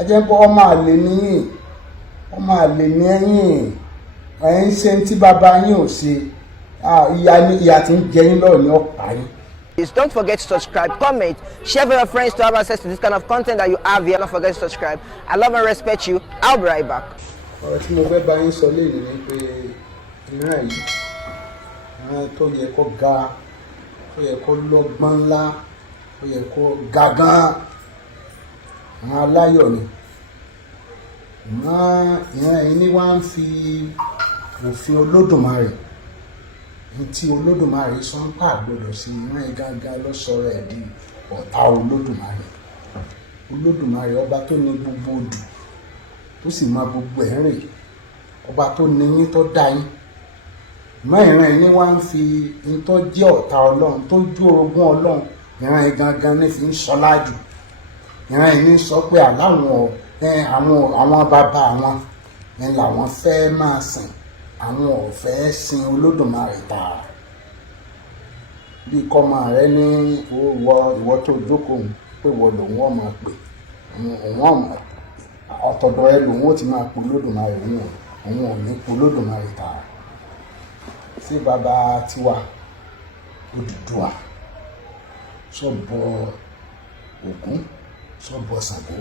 ajẹ́ pé ọmọ àlè níyìn ọmọ àlè ní ẹ̀yìn ẹ̀yin ṣe tí bàbá yín ò ṣe ìyà tí ń jẹ yín lọ́ọ̀ ní ọ̀pá yín. Please don't forget to subscribe, comment, share with your friends to have access to this kind of content that you have here. Don't forget to subscribe. I love and respect you. I'll be right back. Ọ̀rọ̀ tí mo fẹ́ bá yín sọ léyìí ni pé ìran yìí ìran tó yẹ kó ga tó yẹ kó lọ́gbọ́n ńlá tó yẹ kó ga gan àwọn aláyọ̀ ni ìran yìí ni wọ́n ń fi òfin Olódùmarè tí Olódùmarè sọ ń pa àgbọ́dọ̀ sí ìran yìí gángan ló sọ̀rọ̀ ẹ̀ di ọ̀tá Olódùmarè. Olódùmarè ọba tó ní gbogbo odù tó sì máa gbogbo ẹ̀ rè ọba tó ní yín tó dá yín ìran yìí ni wọ́n ń fi tó jẹ́ ọ̀tá Ọlọ́run tó jó orogún Ọlọ́run ìran yìí gángan ní fi ń sọ láàjù ìran yìí ní sọ pé àwọn bàbá àwọn ni làwọn fẹ́ máa sìn àwọn ò fẹ́ sin Olódùmarè tààrà bí kọ́mọ rẹ ní ìwọ tó jókòó pé wọ́n lòun ọ̀ máa pè òun ọ̀mọ̀ ọ̀tọ̀dọ̀ ẹ lòun ó ti máa po Olódùmarè òun ò ní po Olódùmarè tààrà sí bàbá tiwa Odùduwà sọ́bọ Ògún sọ́bọ Ṣàngó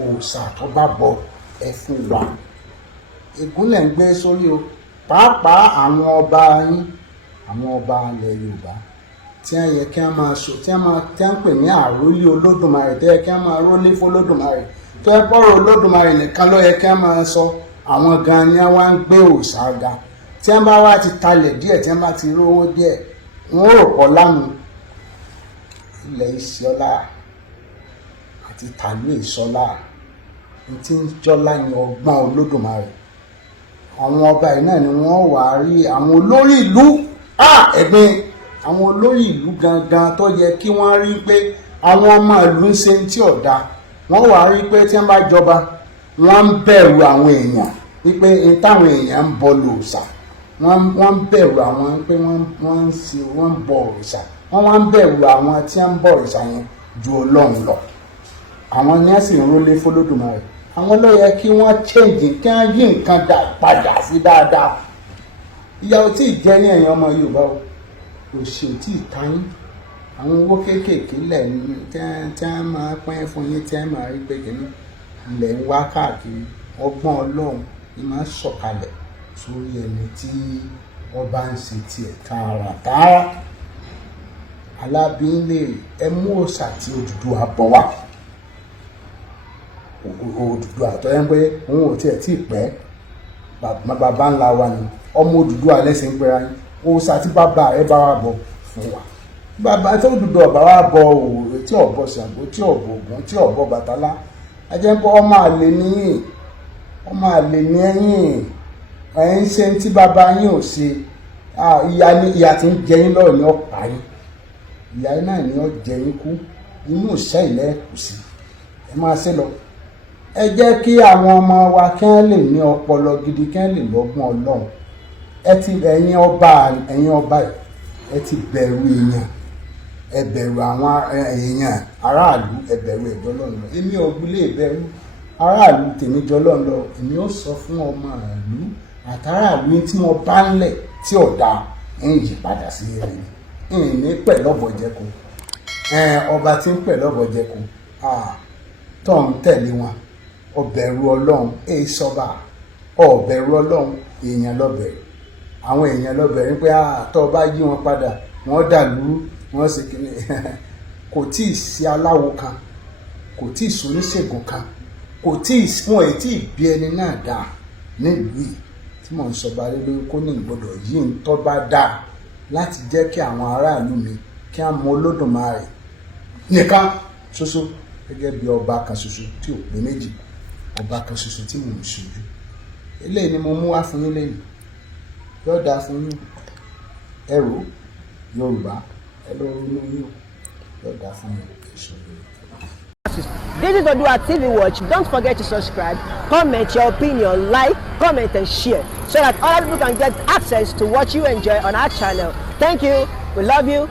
òòṣà tó bá bọ ẹ fún wa ìgúnlẹ̀ ń gbé sórí o pàápàá àwọn ọba yín àwọn ọba ilẹ̀ Yorùbá tí wọ́n yẹ kí wọ́n máa sọ tí wọ́n pè ní àrólé Olódùmarè tó yẹ kí wọ́n máa rólé fún Olódùmarè tó yẹ pọ́rọ̀ Olódùmarè nìkan ló yẹ kí wọ́n máa sọ àwọn gan ni wọ́n ń gbé òòṣà ga tí wọ́n bá wá ti talẹ̀ díẹ̀ tí wọ́n bá ti rówó díẹ̀ wọ́n rò pọ̀ láwọn ilẹ̀ Ìṣọ̀lá àti tàlú Ìṣọ̀lá tí ń jọlá ní ọgbọ́n Olódùmarè àwọn ọba yìí náà ni wọ́n wà á rí àwọn olórí ìlú ẹ̀gbin àwọn olórí ìlú gangan tó yẹ kí wọ́n rí pé àwọn ọmọ ìlú ń ṣe tí ọ̀dà wọ́n wà á rí pé tí wọ́n bá jọba wọ́n ń bẹ̀rù àwọn èèyàn wípé táwọn èèyàn ń bọ lòòṣà wọ́n ń bẹ̀rù àwọn pé wọ́n ń bọ òrìṣà wọ́n wá ń bẹ̀rù àwọn tí wọ́n ń bọ òrìṣà yẹn ju Ọlọ́run lọ àwọn ni wọ́n sì ń rólé f'Olódùmarè àwọn ló yẹ kí wọ́n change kí wọ́n yí nǹkan padà sí dáadáa ìyà ò tí ì jẹ ní ẹ̀yin ọmọ Yorùbá o òṣì ò tí ì ta yín àwọn owó kéékèèké lẹ̀ tí wọ́n máa pín fún yín tí wọ́n máa rí pé kìíní ilẹ̀ ń wá káàkiri ọgbọ́n Ọlọ́run ni máa ń sọ̀kalẹ̀ sórí ẹni tí wọ́n bá ń ṣe tiẹ̀ tààràtààrà alábíńlẹ̀ ẹ mú òòṣà tí Odùduwà bọ̀ wá Odùduwà tó yẹn pé òun ò tiẹ̀ tí ì pẹ́ bàbá ńlá wa ni ọmọ Odùduwà lẹ́sìn ń pera yín òòṣà tí bàbá rẹ bá wà bọ̀ fún wa bàbá tó Odùduwà bá wà bọ̀ òòrè tí ọ̀bọ Ṣàngó tí ọ̀bọ Ògún tí ọ̀bọ Bàtálá ajẹ́ pé ọmọ àlè níyìn ọmọ àlè ní ẹ̀yìn ẹ̀yin ṣe tí bàbá yín ò ṣe ìyà tí ń jẹ yín lọ́ọ̀ ní ọ̀pá yín ìyà náà ni ó jẹ yín kú inú ìṣẹ́ ilẹ̀ kù sí ẹ máa ṣe lọ ẹ jẹ́ kí àwọn ọmọ wa kí wọ́n lè ní ọpọlọ gidi kí wọ́n lè lọ́gbọ́n Ọlọ́run ẹ̀yin ọba ẹ ti bẹ̀rù èèyàn ẹ bẹ̀rù àwọn èèyàn aráàlú ẹ bẹ̀rù ẹ̀jọ́ Ọlọ́run lọ èmi ò gbélé ìbẹ̀rù aráàlú tèmi jọ Ọlọ́run lọ èmi ó sọ fún ọmọ ìlú àtàràlú tí wọ́n bá ń lẹ̀ tí ọ̀dà ń yí padà sí rẹ̀ ní pẹ̀lọ́bọ̀ jẹ́kù ọba tí ń pẹ̀lọ́bọ̀ jẹ́kù tó ń tẹ̀lé wọn ọbẹ̀rù Ọlọ́run èyí sọ́ba ọbẹ̀rù Ọlọ́run èèyàn lọ́bẹ̀rù àwọn èèyàn lọ́bẹ̀rù pé tó bá yí wọn padà wọ́n dàlú wọ́n sì kiri kò tí ì sí aláwo kan kò tí ì sóníṣègùn kan kò tí ì fún ẹ̀ tí ì bí ẹni náà dà nílùú yìí tí mò ń sọ bá lé lórí kó ní ìgbọ́dọ̀ yí ń tọ́ bá dà láti jẹ́ kí àwọn aráàlú mi kí á mọ Olódùmarè nìkan ṣoṣo gẹ́gẹ́ bí ọba kan ṣoṣo tí ò pé méjì ọba kan ṣoṣo tí mò ń ṣojú eléyìí ni mo mú wá fún yín lẹ́yìn yóò dáa fún yín ẹrù Yorùbá ẹ lọ ronú yín yóò dáa fún yín ìṣòro. This is ODUA TV Watch. Don't forget to subscribe, comment your opinion, like, comment and share so that other people can get access to what you enjoy on our channel. Thank you. We love you.